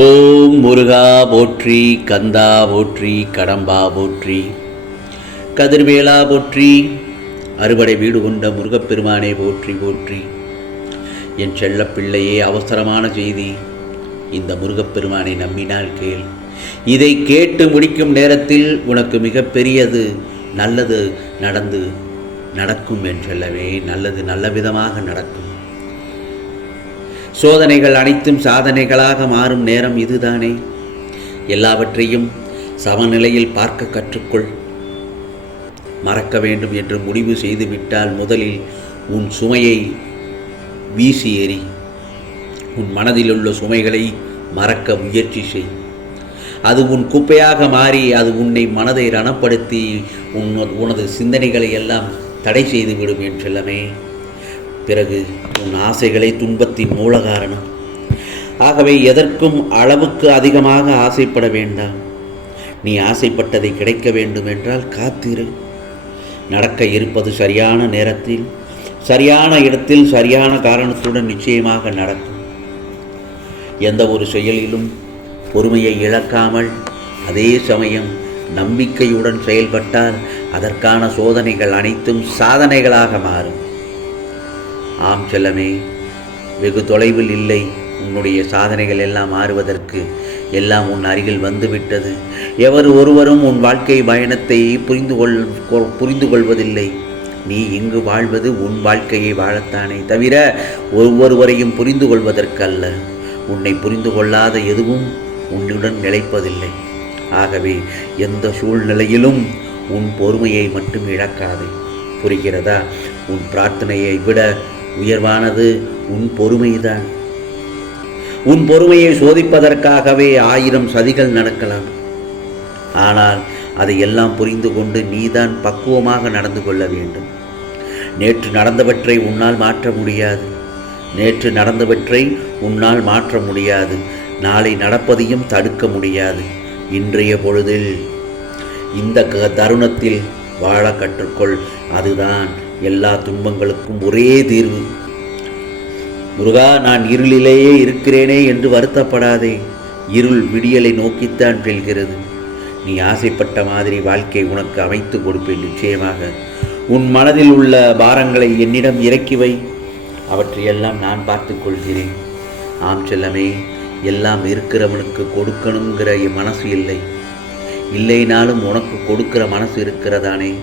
ஓம் முருகா போற்றி கந்தா போற்றி கடம்பா போற்றி கதிர்வேலா போற்றி அறுவடை வீடு கொண்ட முருகப்பெருமானை போற்றி போற்றி. என் செல்லப்பிள்ளையே அவசரமான செய்தி. இந்த முருகப்பெருமானை நம்பினால் கேள். இதை கேட்டு முடிக்கும் நேரத்தில் உனக்கு மிகப்பெரியது நல்லது நடந்து நடக்கும் என் செல்லவே நல்லது நல்ல விதமாக நடக்கும். சோதனைகள் அனைத்தும் சாதனைகளாக மாறும் நேரம் இதுதானே. எல்லாவற்றையும் சமநிலையில் பார்க்க கற்றுக்கொள். மறக்க வேண்டும் என்று முடிவு செய்துவிட்டால் முதலில் உன் சுமையை வீசி எறி உன் மனதில் உள்ள சுமைகளை மறக்க முயற்சி செய். அது உன் குப்பையாக மாறி அது உன்னை மனதை ரணப்படுத்தி உன் உனது சிந்தனைகளை எல்லாம் தடை செய்துவிடும் என்றெல்லாமே என் செல்லமே. பிறகு உன் ஆசைகளை துன்பத்தின் மூல காரணம் ஆகவே எதற்கும் அளவுக்கு அதிகமாக ஆசைப்பட வேண்டாம். நீ ஆசைப்பட்டதை கிடைக்க வேண்டும் என்றால் காத்திரு. நடக்க இருப்பது சரியான நேரத்தில் சரியான இடத்தில் சரியான காரணத்துடன் நிச்சயமாக நடக்கும். எந்த ஒரு செயலிலும் பொறுமையை இழக்காமல் அதே சமயம் நம்பிக்கையுடன் செயல்பட்டால் அதற்கான சோதனைகள் அனைத்தும் சாதனைகளாக மாறும். ஆம் செல்லமே வெகு தொலைவில் இல்லை. உன்னுடைய சாதனைகள் எல்லாம் மாறுவதற்கு எல்லாம் உன் அருகில் வந்துவிட்டது. எவர் ஒருவரும் உன் வாழ்க்கை பயணத்தை புரிந்து கொள் கொ- புரிந்து கொள்வதில்லை. நீ இங்கு வாழ்வது உன் வாழ்க்கையை வாழத்தானே தவிர ஒவ்வொருவரையும் புரிந்து கொள்வதற்கல்ல. உன்னை புரிந்து கொள்ளாத எதுவும் உன்னுடன் நிலைப்பதில்லை. ஆகவே எந்த சூழ்நிலையிலும் உன் பொறுமையை மட்டும் இழக்காதே. புரிகிறதா? உன் பிரார்த்தனையை விட உயர்வானது உன் பொறுமைதான். உன் பொறுமையை சோதிப்பதற்காகவே ஆயிரம் சதிகள் நடக்கலாம். ஆனால் அதை எல்லாம் புரிந்து கொண்டு நீதான் பக்குவமாக நடந்து கொள்ள வேண்டும். நேற்று நடந்தவற்றை உன்னால் மாற்ற முடியாது. நேற்று நடந்தவற்றை உன்னால் மாற்ற முடியாது. நாளை நடப்பதையும் தடுக்க முடியாது. இன்றைய பொழுதில் இந்த க- தருணத்தில் வாழ கற்றுக்கொள். அதுதான் எல்லா துன்பங்களுக்கும் ஒரே தீர்வு. முருகா நான் இருளிலேயே இருக்கிறேனே என்று வருத்தப்படாதே. இருள் விடியலை நோக்கித்தான் செல்கிறது. நீ ஆசைப்பட்ட மாதிரி வாழ்க்கை உனக்கு அமைத்து கொடுப்பேன் நிச்சயமாக. உன் மனதில் உள்ள பாரங்களை என்னிடம் இறக்கி வை. அவற்றையெல்லாம் நான் பார்த்து கொள்கிறேன். ஆம் செல்லமே எல்லாம் இருக்கிறவனுக்கு கொடுக்கணுங்கிற மனசு இல்லை. இல்லைனாலும் உனக்கு கொடுக்கிற மனசு இருக்கிறதானே.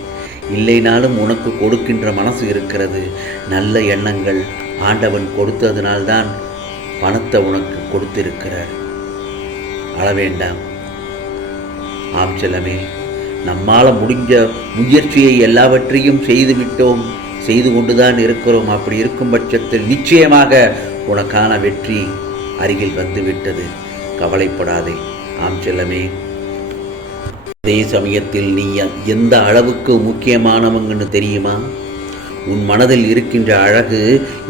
இல்லைனாலும் உனக்கு கொடுக்கின்ற மனசு இருக்கிறது. நல்ல எண்ணங்கள் ஆண்டவன் கொடுத்ததினால்தான் பணத்தை உனக்கு கொடுத்திருக்கிறார். அளவேண்டாம் ஆம் செல்லமே நம்மால் முடிஞ்ச முயற்சியை எல்லாவற்றையும் செய்துவிட்டோம். செய்து கொண்டுதான் இருக்கிறோம். அப்படி இருக்கும் பட்சத்தில் நிச்சயமாக உனக்கான வெற்றி அருகில் வந்துவிட்டது. கவலைப்படாதே. ஆம் செல்லமே அதே சமயத்தில் நீ எந்த அளவுக்கு முக்கியமானவங்கன்னு தெரியுமா? உன் மனதில் இருக்கின்ற அழகு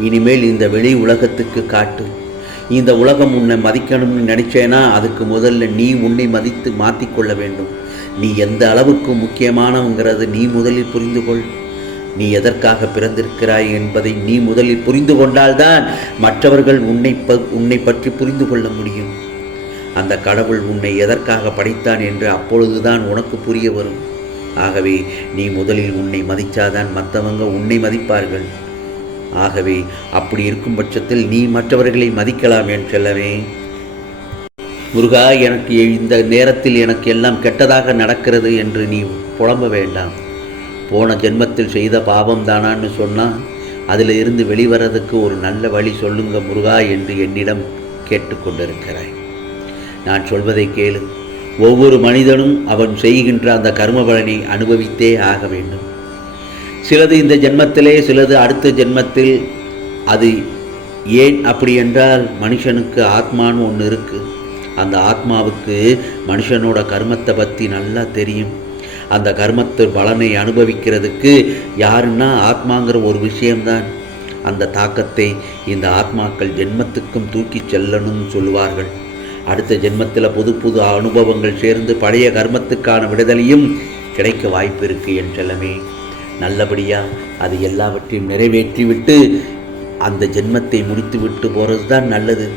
இனிமேல் இந்த வெளி உலகத்துக்கு காட்டு. இந்த உலகம் உன்னை மதிக்கணும்னு நினைச்சேனா அதுக்கு முதல்ல நீ உன்னை மதித்து மாற்றிக்கொள்ள வேண்டும். நீ எந்த அளவுக்கு முக்கியமானவங்கிறது நீ முதலில் புரிந்து கொள். நீ எதற்காக பிறந்திருக்கிறாய் என்பதை நீ முதலில் புரிந்து கொண்டால்தான் மற்றவர்கள் உன்னை ப உன்னை பற்றி புரிந்து கொள்ள முடியும். அந்த கடவுள் உன்னை எதற்காக படைத்தான் என்று அப்பொழுதுதான் உனக்கு புரிய வரும். ஆகவே நீ முதலில் உன்னை மதித்தாதான் மற்றவங்க உன்னை மதிப்பார்கள். ஆகவே அப்படி இருக்கும் பட்சத்தில் நீ மற்றவர்களை மதிக்கலாம் என் செல்லவே முருகா எனக்கு இந்த நேரத்தில் எனக்கு எல்லாம் கெட்டதாக நடக்கிறது என்று நீ புலம்ப வேண்டாம். போன ஜென்மத்தில் செய்த பாவம் தானான்னு சொன்னால் அதிலிருந்து வெளிவரதுக்கு ஒரு நல்ல வழி சொல்லுங்க முருகா என்று என்னிடம் கேட்டுக்கொண்டிருக்கிறாய். நான் சொல்வதை கேளு. ஒவ்வொரு மனிதனும் அவன் செய்கின்ற அந்த கர்ம பலனை அனுபவித்தே ஆக வேண்டும். சிலது இந்த ஜென்மத்திலே சிலது அடுத்த ஜென்மத்தில். அது ஏன் அப்படி என்றால் மனுஷனுக்கு ஆத்மான்னு ஒன்று இருக்குது அந்த ஆத்மாவுக்கு மனுஷனோட கர்மத்தை பற்றி நல்லா தெரியும். அந்த கர்மத்து பலனை அனுபவிக்கிறதுக்கு யாருன்னா ஆத்மாங்கிற ஒரு விஷயம்தான். அந்த தாக்கத்தை இந்த ஆத்மாக்கள் ஜென்மத்துக்கும் தூக்கிச் செல்லணும்னு சொல்லுவார்கள். அடுத்த ஜென்மத்தில் புது புது அனுபவங்கள் சேர்ந்து பழைய கர்மத்துக்கான விடுதலையும் கிடைக்க வாய்ப்பு இருக்குது என் செல்லமே. அது எல்லாவற்றையும் நிறைவேற்றிவிட்டு அந்த ஜென்மத்தை முடித்து விட்டு போகிறது தான் நல்லது.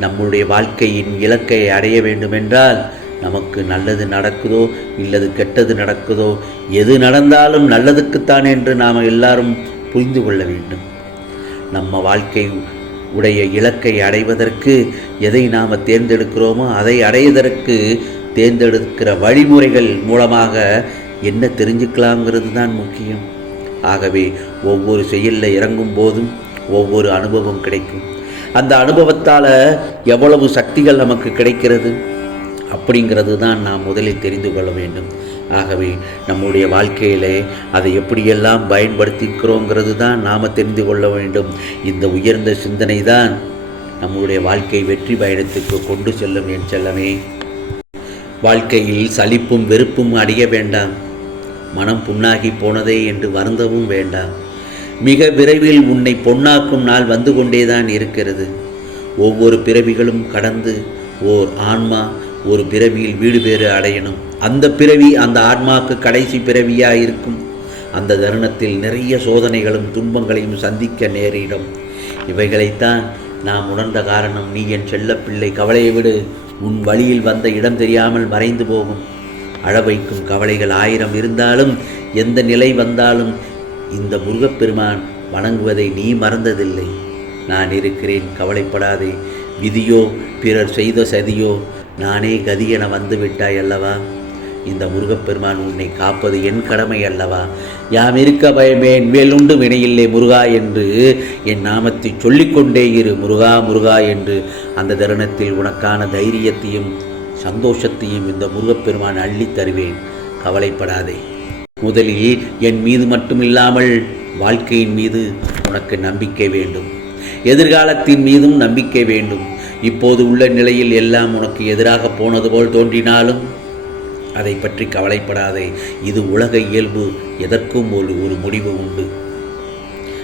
நம்முடைய வாழ்க்கையின் இலக்கை அடைய வேண்டுமென்றால் நமக்கு நல்லது நடக்குதோ இல்லது கெட்டது நடக்குதோ எது நடந்தாலும் நல்லதுக்குத்தான் என்று நாம் எல்லாரும் புரிந்து கொள்ள வேண்டும். நம்ம வாழ்க்கை உடைய இலக்கை அடைவதற்கு எதை நாம் தேர்ந்தெடுக்கிறோமோ அதை அடைவதற்கு தேர்ந்தெடுக்கிற வழிமுறைகள் மூலமாக என்ன தெரிஞ்சுக்கலாங்கிறது தான் முக்கியம். ஆகவே ஒவ்வொரு செயலில் இறங்கும் போதும் ஒவ்வொரு அனுபவம் கிடைக்கும். அந்த அனுபவத்தால் எவ்வளவு சக்திகள் நமக்கு கிடைக்கிறது? அப்படிங்கிறது தான் நாம் முதலில் தெரிந்து கொள்ள வேண்டும். ஆகவே நம்முடைய வாழ்க்கையிலே அதை எப்படியெல்லாம் பயன்படுத்திக்கிறோங்கிறது தான் நாம் தெரிந்து கொள்ள வேண்டும். இந்த உயர்ந்த சிந்தனை தான் நம்முடைய வாழ்க்கை வெற்றி பயணத்துக்கு கொண்டு செல்லும் என் செல்லமே. வாழ்க்கையில் சலிப்பும் வெறுப்பும் அடைய வேண்டாம். மனம் புண்ணாகி போனதே என்று வருந்தவும் வேண்டாம். மிக விரைவில் உன்னை பொன்னாக்கும் நாள் வந்து கொண்டேதான் இருக்கிறது. ஒவ்வொரு பிறவிகளும் கடந்து ஓர் ஆன்மா ஒரு பிறவியில் வீடு பேறு அடையணும். அந்த பிறவி அந்த ஆன்மாவுக்கு கடைசி பிறவியாக இருக்கும் அந்த தருணத்தில் நிறைய சோதனைகளும் துன்பங்களையும் சந்திக்க நேரிடும். இவைகளைத்தான் நாம் உணர்ந்த காரணம். நீ என் செல்லப்பிள்ளை கவலையை விடு. உன் வழியில் வந்த இடம் தெரியாமல் மறைந்து போகும். அழ வைக்கும் கவலைகள் ஆயிரம் இருந்தாலும் எந்த நிலை வந்தாலும் இந்த முருகப்பெருமான் வணங்குவதை நீ மறந்ததில்லை. நான் இருக்கிறேன் கவலைப்படாதே. விதியோ பிறர் செய்த சதியோ நானே கதி என வந்துவிட்டாய் அல்லவா? இந்த முருகப்பெருமான் உன்னை காப்பது என் கடமை அல்லவா? யாம் இருக்க பயமேன் வேலுண்டு வினையில்லை முருகா என்று என் நாமத்தை சொல்லிக்கொண்டே இரு முருகா முருகா என்று. அந்த தருணத்தில் உனக்கான தைரியத்தையும் சந்தோஷத்தையும் இந்த முருகப்பெருமான் அள்ளித் தருவேன். கவலைப்படாதே. முதலில் என் மீது மட்டுமில்லாமல் வாழ்க்கையின் மீது உனக்கு நம்பிக்கை வேண்டும். எதிர்காலத்தின் மீதும் நம்பிக்கை வேண்டும். இப்போது உள்ள நிலையில் எல்லாம் உனக்கு எதிராக போனது போல் தோன்றினாலும் அதை பற்றி கவலைப்படாதே. இது உலக இயல்பு. எதற்கும் ஒரு ஒரு முடிவு உண்டு.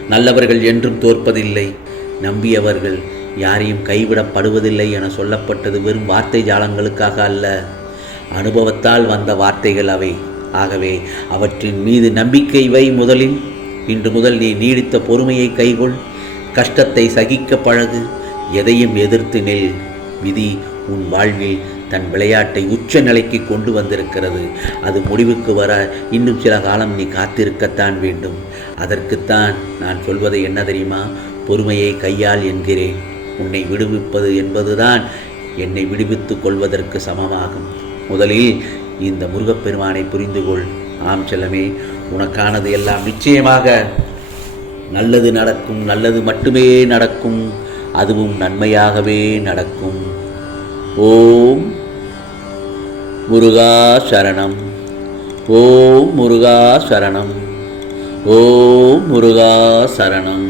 நல்லவர்கள் என்றும் தோற்பதில்லை. நம்பியவர்கள் யாரையும் கைவிடப்படுவதில்லை என சொல்லப்பட்டது வெறும் வார்த்தை ஜாலங்களுக்காக அல்ல. அனுபவத்தால் வந்த வார்த்தைகள் அவை. ஆகவே அவற்றின் மீது நம்பிக்கை வை முதலில். இன்று முதல் நீ நீடித்த பொறுமையை கைகொள். கஷ்டத்தை சகிக்க பழகு. எதையும் எதிர்த்து நில். விதி உன் வாழ்வில் தன் விளையாட்டை உச்ச நிலைக்கு கொண்டு வந்திருக்கிறது. அது முடிவுக்கு வர இன்னும் சில காலம் நீ காத்திருக்கத்தான் வேண்டும். அதற்குத்தான் நான் சொல்வது என்ன தெரியுமா? பொறுமையை கையால் என்கிறேன். உன்னை விடுவிப்பது என்பதுதான் என்னை விடுவித்துக் கொள்வதற்கு சமமாகும். முதலில் இந்த முருகப்பெருமானை புரிந்து கொள். ஆம் செல்லமே உனக்கானது எல்லாம் நிச்சயமாக நல்லது நடக்கும் நல்லது மட்டுமே நடக்கும். அதுவும் நன்மையாகவே நடக்கும். ஓம் முருகா சரணம். ஓம் முருகா சரணம். ஓம் முருகா சரணம்.